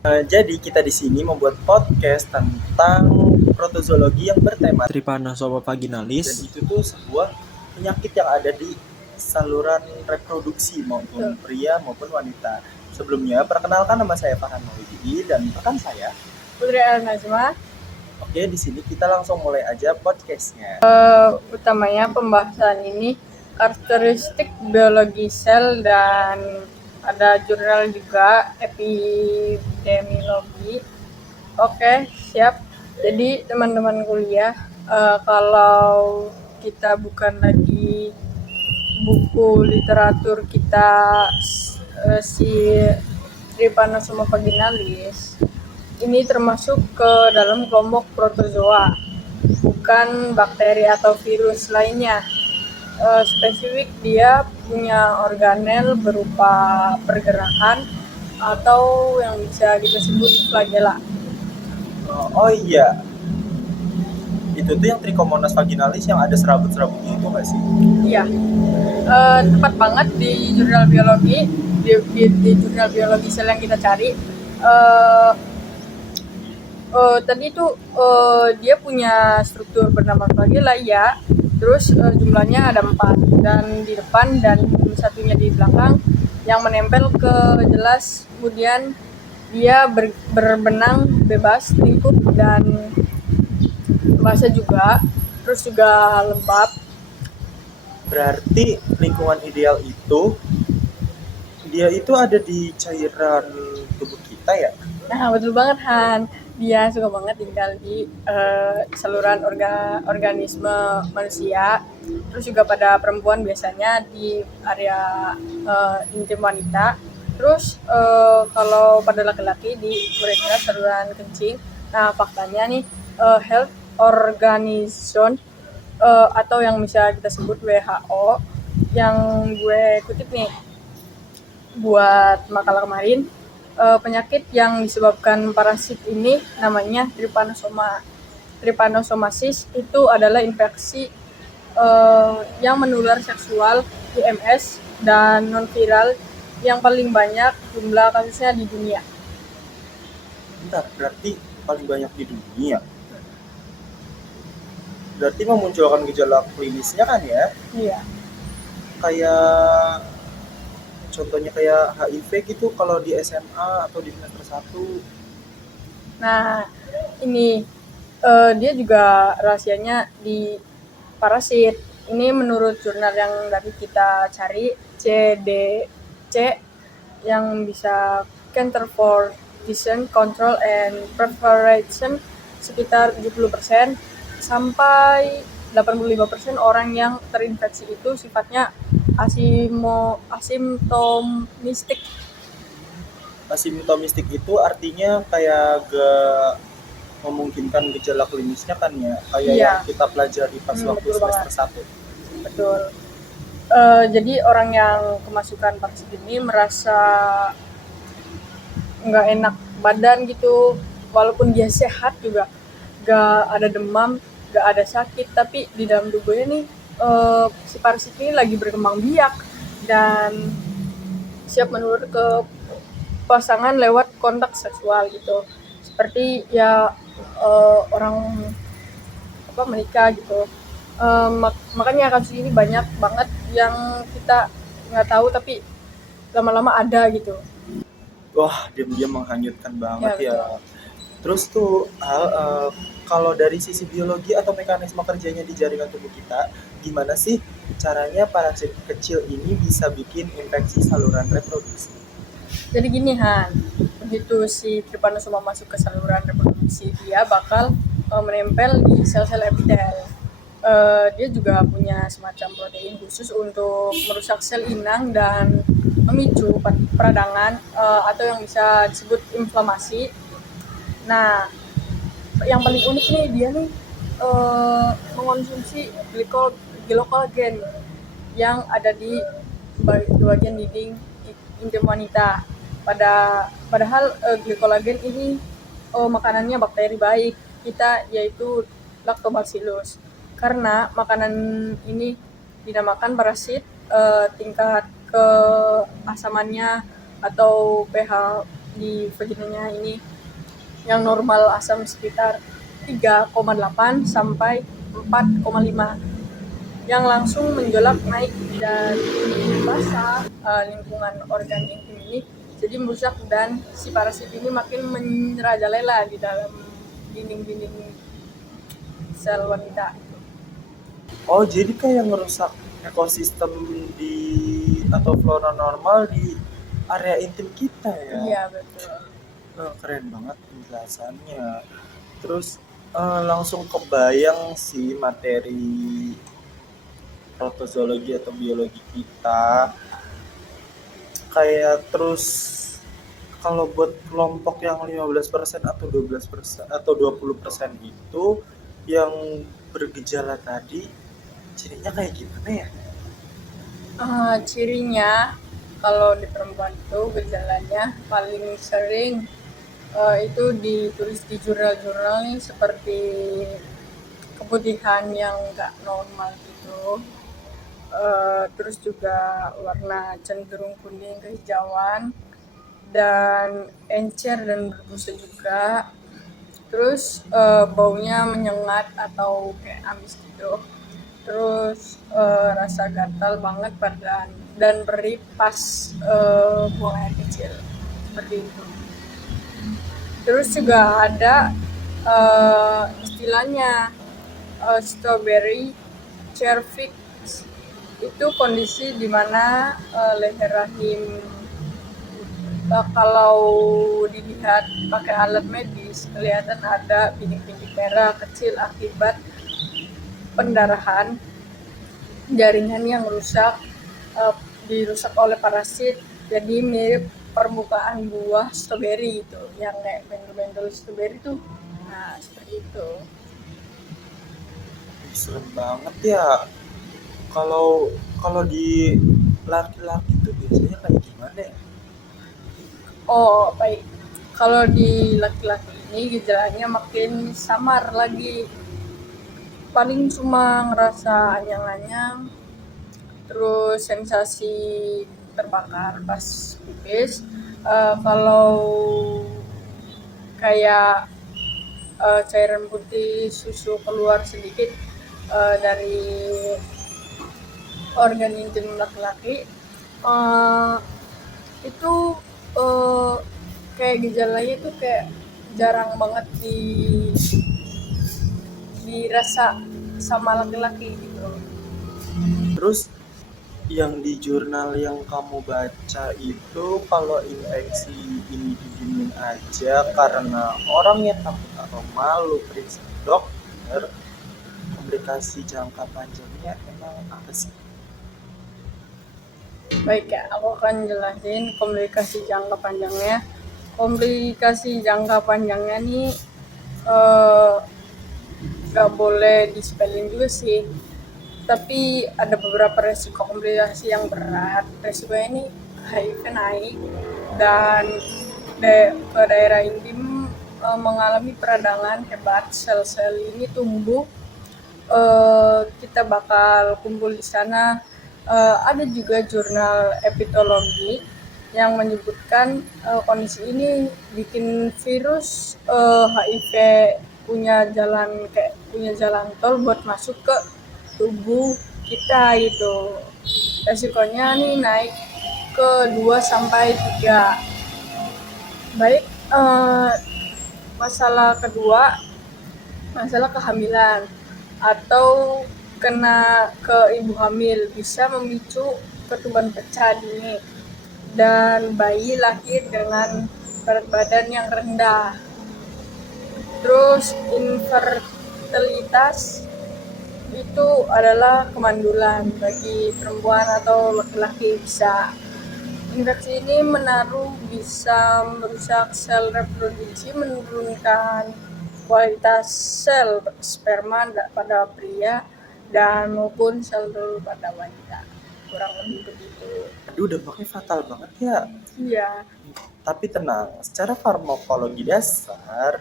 Jadi kita di sini membuat podcast tentang protozoologi yang bertema Trypanosoma Dan vaginalis. Dan itu tuh sebuah penyakit yang ada di saluran reproduksi maupun pria maupun wanita. Sebelumnya, perkenalkan nama saya Farhan Maulidi dan rekan saya Putri Al-Najma. Oke, di sini kita langsung mulai aja podcastnya. Utamanya pembahasan ini karakteristik biologi sel dan ada jurnal juga epidemiologi. Oke, siap. Jadi teman-teman kuliah, kalau kita bukan lagi buku literatur kita si Trypanosoma vaginalis, ini termasuk ke dalam kelompok protozoa, bukan bakteri atau virus lainnya. Spesifik dia punya organel berupa pergerakan atau yang bisa kita sebut flagela. Oh iya, itu tuh yang Trichomonas vaginalis yang ada serabut-serabutnya itu nggak sih? Iya, tepat banget di jurnal biologi, di jurnal biologi sel yang kita cari. Tadi itu dia punya struktur bernama flagella ya, terus jumlahnya ada 4, dan di depan dan satunya di belakang yang menempel ke jelas. Kemudian dia berbenang bebas, lingkup, dan basah juga, terus juga lembab. Berarti lingkungan ideal itu dia itu ada di cairan tubuh kita ya? Nah, betul banget Han. Dia suka banget tinggal di saluran organisme manusia. Terus juga pada perempuan biasanya di area intim wanita. Terus kalau pada laki-laki di kira-kira saluran kencing. Nah, faktanya nih Health Organization atau yang bisa kita sebut WHO yang gue kutip nih buat makalah kemarin, penyakit yang disebabkan parasit ini namanya trypanosomasis. Itu adalah infeksi yang menular seksual, IMS, dan non-viral yang paling banyak jumlah kasusnya di dunia. Bentar, berarti paling banyak di dunia. Berarti memunculkan gejala klinisnya kan ya? Iya. Kayak contohnya kayak HIV gitu kalau di SMA atau di semester 1. Nah, ini dia juga rahasianya di parasit. Ini menurut jurnal yang tadi kita cari, CDC, yang bisa Center for Disease Control and Prevention, sekitar 70% sampai 85% orang yang terinfeksi itu sifatnya asimptomistik. Asimptomistik itu artinya kayak gak memungkinkan gejala klinisnya kan ya, kayak Iya. yang kita pelajari pas waktu Betul semester 1. Betul. Jadi orang yang kemasukan parasit ini merasa nggak enak badan gitu, walaupun dia sehat juga, nggak ada demam, nggak ada sakit, tapi di dalam tubuhnya nih si parasit ini lagi berkembang biak dan siap menurut ke pasangan lewat kontak seksual gitu, seperti ya orang menikah gitu. Makanya kasus ini banyak banget yang kita nggak tahu tapi lama-lama ada gitu. Wah, diam-diam menghanyutkan banget Ya, ya. Terus tuh kalau dari sisi biologi atau mekanisme kerjanya di jaringan tubuh kita, gimana sih caranya parasit kecil ini bisa bikin infeksi saluran reproduksi? Jadi gini Han, begitu si trypanosoma masuk ke saluran reproduksi, dia bakal menempel di sel-sel epitel. Dia juga punya semacam protein khusus untuk merusak sel inang dan memicu peradangan atau yang bisa disebut inflamasi. Nah, yang paling unik nih dia nih mengonsumsi glycogen yang ada di bagian dinding intim wanita. Padahal glycogen ini makanannya bakteri baik kita, yaitu lactobacillus. Karena makanan ini dinamakan parasit, tingkat keasamannya atau pH di vaginanya ini, yang normal asam sekitar 3,8 sampai 4,5, yang langsung menjolak naik dan basah lingkungan organ intim ini, jadi merusak dan si parasit ini makin merajalela di dalam dinding-dinding sel wanita. Oh, jadi kayak ngerusak ekosistem di atau flora normal di area intim kita ya? Iya betul. Keren banget penjelasannya. Terus langsung kebayang sih materi protozoologi atau biologi kita. Kayak terus kalau buat kelompok yang 15% atau 12% atau 20% itu yang bergejala tadi, cirinya kayak gimana ya? Cirinya kalau di perempuan itu gejalanya paling sering itu ditulis di jurnal-jurnal nih, seperti keputihan yang nggak normal gitu, terus juga warna cenderung kuning kehijauan, dan encer dan berbusa juga, terus baunya menyengat atau kayak amis gitu, terus rasa gatal banget badan dan perih pas buang air kecil, seperti itu. Terus juga ada istilahnya strawberry cervix, itu kondisi di mana leher rahim kalau dilihat pakai alat medis kelihatan ada bintik-bintik merah kecil akibat pendarahan jaringan yang dirusak oleh parasit, jadi mirip permukaan buah stroberi gitu, yang kayak bendel-bendel stroberi tuh. Nah, seperti itu. Serem banget ya. Kalau kalau di laki-laki tuh biasanya kayak gimana ya? Oh, baik. Kalau di laki-laki ini gejalanya makin samar lagi. Paling cuma ngerasa anyang-anyang, terus sensasi terbakar pas pipis. Kalau kayak cairan putih susu keluar sedikit dari organ intim laki-laki, itu kayak gejalanya itu kayak jarang banget dirasa sama laki-laki gitu. Terus yang di jurnal yang kamu baca itu kalau infeksi ini didiemin aja karena orang yang takut atau malu periksa ke dokter, komplikasi jangka panjangnya emang apa sih? Baik ya, aku akan jelasin komplikasi jangka panjangnya. Komplikasi jangka panjangnya nih gak boleh disepelin juga sih, tapi ada beberapa resiko komplikasi yang berat. Resikonya ini HIV naik dan ke daerah intim mengalami peradangan hebat, sel-sel ini tumbuh, kita bakal kumpul di sana. Ada juga jurnal epidemiologi yang menyebutkan kondisi ini bikin virus HIV punya jalan tol buat masuk ke tubuh kita gitu. Resikonya nih naik ke 2 sampai 3. Baik, masalah kedua, masalah kehamilan atau kena ke ibu hamil bisa memicu ketuban pecah dini dan bayi lahir dengan berat badan yang rendah. Terus infertilitas itu adalah kemandulan bagi perempuan atau laki-laki bisa. Infeksi ini bisa merusak sel reproduksi, menurunkan kualitas sel sperma pada pria dan maupun sel telur pada wanita. Kurang lebih begitu. Aduh, dampaknya fatal banget ya. Iya. Tapi tenang, secara farmakologi dasar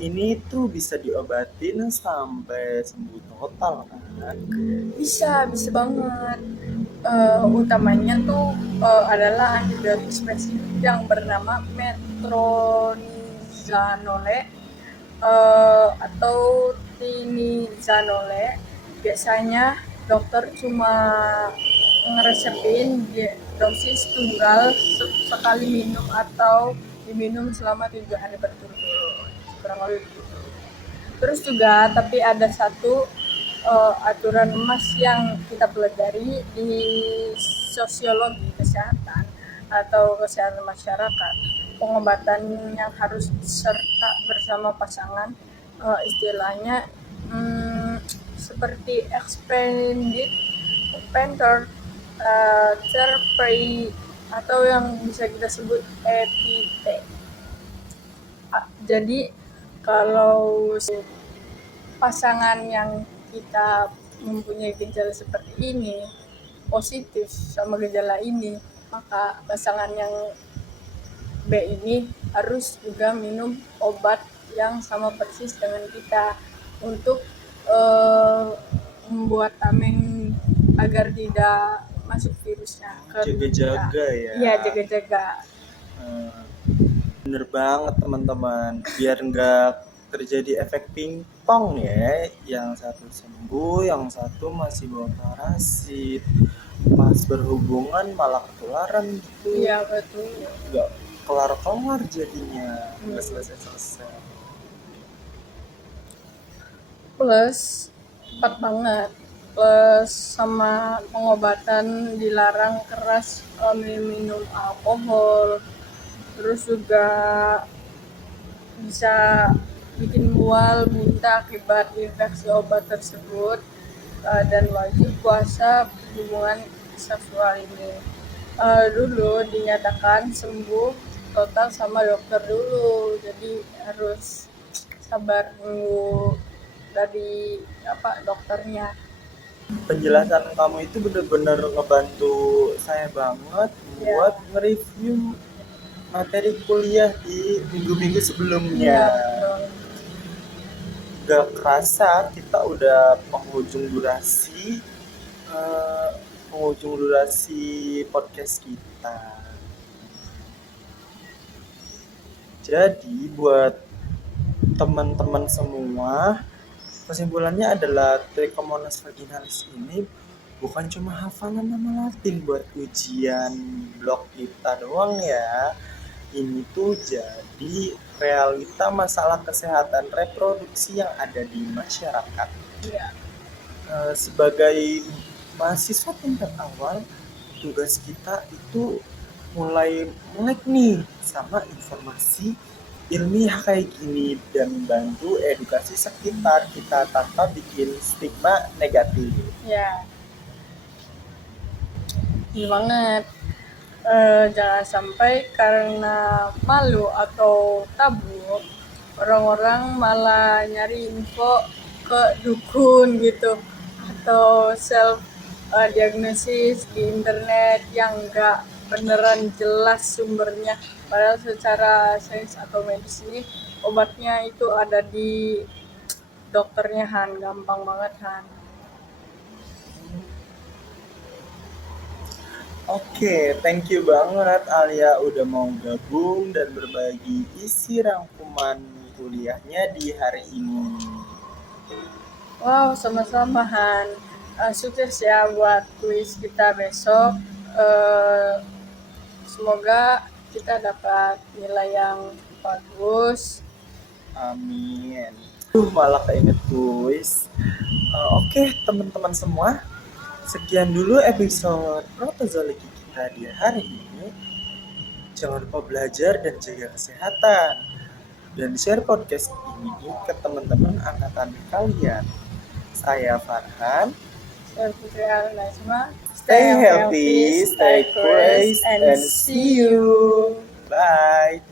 ini tuh bisa diobatin sampai sembuh total kan? Bisa banget. utamanya tuh adalah antibiotik spesifik yang bernama metronidazole atau tinidazole. Biasanya dokter cuma ngeresepin dosis tunggal sekali minum atau diminum selama 3 hari berturut-turut, kurang lebih begitu. Terus juga tapi ada satu aturan emas yang kita pelajari di sosiologi kesehatan atau kesehatan masyarakat. Pengobatan yang harus diserta bersama pasangan, istilahnya seperti expanded painter therapy atau yang bisa kita sebut EPT. Jadi kalau pasangan yang kita mempunyai gejala seperti ini positif sama gejala ini, maka pasangan yang B ini harus juga minum obat yang sama persis dengan kita untuk membuat tameng agar tidak masuk virusnya ke tubuh kita. Jaga-jaga ya. Iya, jaga-jaga. Bener banget teman-teman, biar nggak terjadi efek pingpong ya, yang satu sembuh, yang satu masih bawa parasit, pas berhubungan malah ketularan gitu. Iya, betul. Nggak kelar-kelar jadinya, nggak selesai-selesai. Plus, tepat banget. Plus sama pengobatan dilarang keras minum alkohol. Terus juga bisa bikin mual, muntah akibat infeksi obat tersebut, dan wajib puasa hubungan seksual ini. Dulu dinyatakan sembuh total sama dokter dulu, jadi harus sabar nunggu dari dokternya. Penjelasan kamu itu benar-benar ngebantu saya banget buat nge-review materi kuliah di minggu-minggu sebelumnya. Gak kerasa kita udah penghujung durasi podcast kita. Jadi buat teman-teman semua, kesimpulannya adalah Trichomonas vaginalis ini bukan cuma hafalan nama Latin buat ujian blog kita doang ya. Ini tuh jadi realita masalah kesehatan reproduksi yang ada di masyarakat. Iya. Sebagai mahasiswa tingkat awal, tugas kita itu mulai melek nih sama informasi ilmiah kayak gini dan bantu edukasi sekitar kita tanpa bikin stigma negatif. Ya, iya banget. Jangan sampai karena malu atau tabu orang-orang malah nyari info ke dukun gitu atau self diagnosis di internet yang enggak beneran jelas sumbernya, padahal secara sains atau medis ini obatnya itu ada di dokternya Han, gampang banget Han. Oke, thank you banget Alia udah mau gabung dan berbagi isi rangkuman kuliahnya di hari ini. Wow, sama-sama Han. Sukses ya buat kuis kita besok. Semoga kita dapat nilai yang bagus. Amin. Malah keinget kuis. Oke, teman-teman semua. Sekian dulu episode protozoologi kita di hari ini. Jangan lupa belajar dan jaga kesehatan. Dan share podcast ini ke teman-teman angkatan kalian. Saya Farhan. Saya Putri Al-Najma. Stay healthy, stay curious, and see you. Bye.